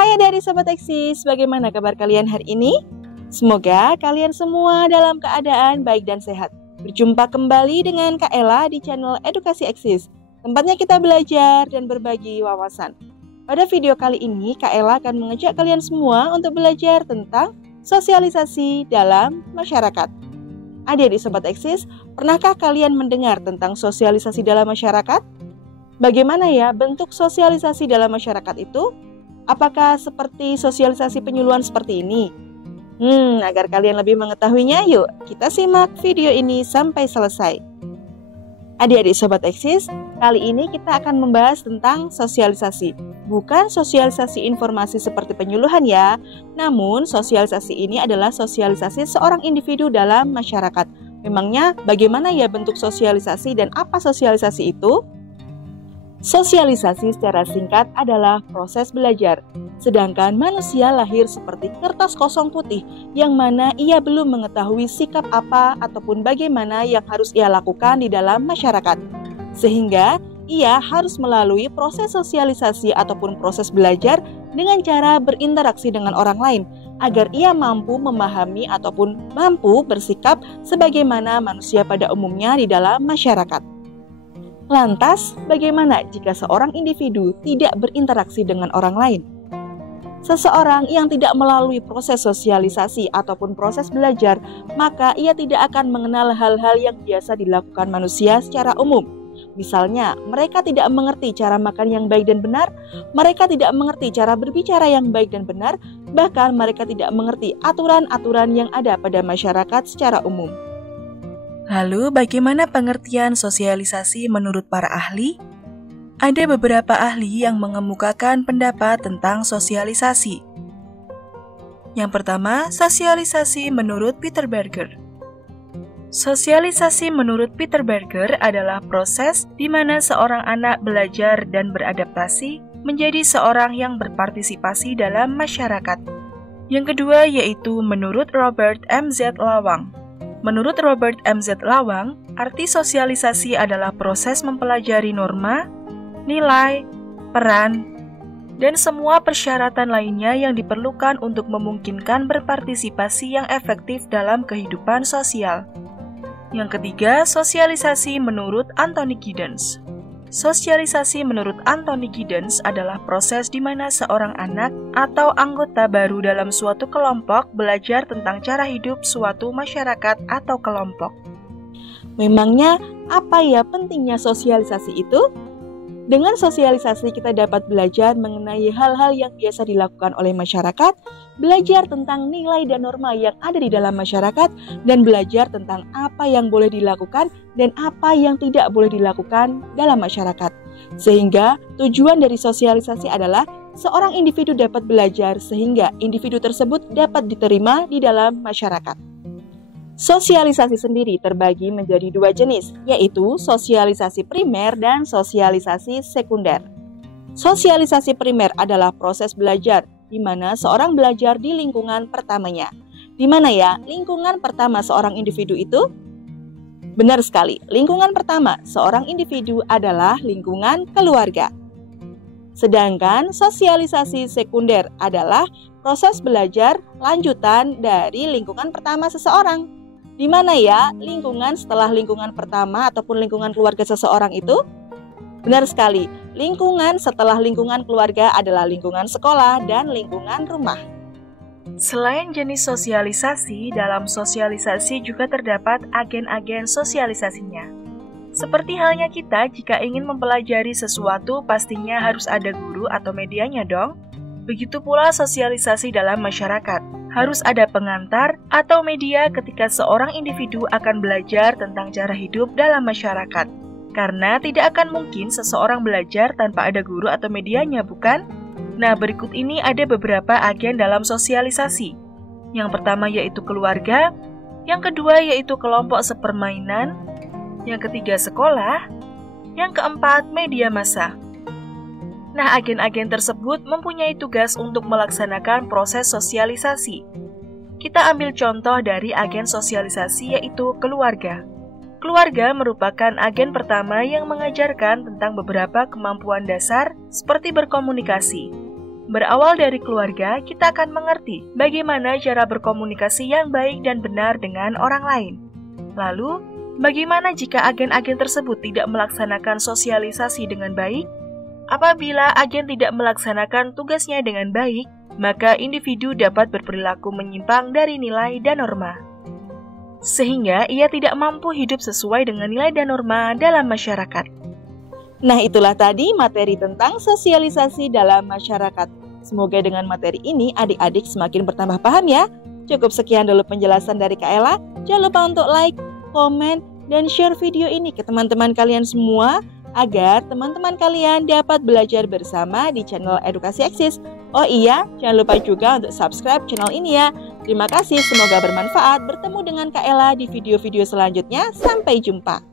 Hai adik-adik Sobat Eksis, bagaimana kabar kalian hari ini? Semoga kalian semua dalam keadaan baik dan sehat. Berjumpa kembali dengan Kak Ella di channel Edukasi Eksis. Tempatnya kita belajar dan berbagi wawasan. Pada video kali ini, Kak Ella akan mengajak kalian semua untuk belajar tentang sosialisasi dalam masyarakat. Adik-adik Sobat Eksis, pernahkah kalian mendengar tentang sosialisasi dalam masyarakat? Bagaimana ya bentuk sosialisasi dalam masyarakat itu? Apakah seperti sosialisasi penyuluhan seperti ini? Agar kalian lebih mengetahuinya, yuk kita simak video ini sampai selesai. Adik-adik Sobat Eksis, kali ini kita akan membahas tentang sosialisasi. Bukan sosialisasi informasi seperti penyuluhan ya, namun sosialisasi ini adalah sosialisasi seorang individu dalam masyarakat. Memangnya bagaimana ya bentuk sosialisasi dan apa sosialisasi itu? Sosialisasi secara singkat adalah proses belajar, sedangkan manusia lahir seperti kertas kosong putih yang mana ia belum mengetahui sikap apa ataupun bagaimana yang harus ia lakukan di dalam masyarakat. Sehingga ia harus melalui proses sosialisasi ataupun proses belajar dengan cara berinteraksi dengan orang lain agar ia mampu memahami ataupun mampu bersikap sebagaimana manusia pada umumnya di dalam masyarakat. Lantas, bagaimana jika seorang individu tidak berinteraksi dengan orang lain? Seseorang yang tidak melalui proses sosialisasi ataupun proses belajar, maka ia tidak akan mengenal hal-hal yang biasa dilakukan manusia secara umum. Misalnya, mereka tidak mengerti cara makan yang baik dan benar, mereka tidak mengerti cara berbicara yang baik dan benar, bahkan mereka tidak mengerti aturan-aturan yang ada pada masyarakat secara umum. Lalu, bagaimana pengertian sosialisasi menurut para ahli? Ada beberapa ahli yang mengemukakan pendapat tentang sosialisasi. Yang pertama, sosialisasi menurut Peter Berger. Sosialisasi menurut Peter Berger adalah proses di mana seorang anak belajar dan beradaptasi menjadi seorang yang berpartisipasi dalam masyarakat. Yang kedua yaitu menurut Robert M. Z. Lawang. Menurut Robert M. Z. Lawang, arti sosialisasi adalah proses mempelajari norma, nilai, peran, dan semua persyaratan lainnya yang diperlukan untuk memungkinkan berpartisipasi yang efektif dalam kehidupan sosial. Yang ketiga, sosialisasi menurut Anthony Giddens. Sosialisasi menurut Anthony Giddens adalah proses di mana seorang anak atau anggota baru dalam suatu kelompok belajar tentang cara hidup suatu masyarakat atau kelompok. Memangnya apa ya pentingnya sosialisasi itu? Dengan sosialisasi kita dapat belajar mengenai hal-hal yang biasa dilakukan oleh masyarakat, belajar tentang nilai dan norma yang ada di dalam masyarakat, dan belajar tentang apa yang boleh dilakukan dan apa yang tidak boleh dilakukan dalam masyarakat. Sehingga tujuan dari sosialisasi adalah seorang individu dapat belajar sehingga individu tersebut dapat diterima di dalam masyarakat. Sosialisasi sendiri terbagi menjadi dua jenis, yaitu sosialisasi primer dan sosialisasi sekunder. Sosialisasi primer adalah proses belajar, di mana seorang belajar di lingkungan pertamanya. Di mana ya lingkungan pertama seorang individu itu? Benar sekali, lingkungan pertama seorang individu adalah lingkungan keluarga. Sedangkan sosialisasi sekunder adalah proses belajar lanjutan dari lingkungan pertama seseorang. Di mana ya lingkungan setelah lingkungan pertama ataupun lingkungan keluarga seseorang itu? Benar sekali, lingkungan setelah lingkungan keluarga adalah lingkungan sekolah dan lingkungan rumah. Selain jenis sosialisasi, dalam sosialisasi juga terdapat agen-agen sosialisasinya. Seperti halnya kita jika ingin mempelajari sesuatu pastinya harus ada guru atau medianya dong. Begitu pula sosialisasi dalam masyarakat. Harus ada pengantar atau media ketika seorang individu akan belajar tentang cara hidup dalam masyarakat. Karena tidak akan mungkin seseorang belajar tanpa ada guru atau medianya, bukan? Nah, berikut ini ada beberapa agen dalam sosialisasi. Yang pertama yaitu keluarga, yang kedua yaitu kelompok sepermainan, yang ketiga sekolah, yang keempat media massa. Nah, agen-agen tersebut mempunyai tugas untuk melaksanakan proses sosialisasi. Kita ambil contoh dari agen sosialisasi yaitu keluarga. Keluarga merupakan agen pertama yang mengajarkan tentang beberapa kemampuan dasar seperti berkomunikasi, Berawal dari keluarga, kita akan mengerti bagaimana cara berkomunikasi yang baik dan benar dengan orang lain. Lalu, bagaimana jika agen-agen tersebut tidak melaksanakan sosialisasi dengan baik? Apabila agen tidak melaksanakan tugasnya dengan baik, maka individu dapat berperilaku menyimpang dari nilai dan norma, sehingga ia tidak mampu hidup sesuai dengan nilai dan norma dalam masyarakat. Nah, itulah tadi materi tentang sosialisasi dalam masyarakat. Semoga dengan materi ini adik-adik semakin bertambah paham ya. Cukup sekian dulu penjelasan dari Kak Ella. Jangan lupa untuk like, komen, dan share video ini ke teman-teman kalian semua agar teman-teman kalian dapat belajar bersama di channel Edukasi Eksis. Oh iya, jangan lupa juga untuk subscribe channel ini ya. Terima kasih, semoga bermanfaat. Bertemu dengan Kak Ella di video-video selanjutnya. Sampai jumpa.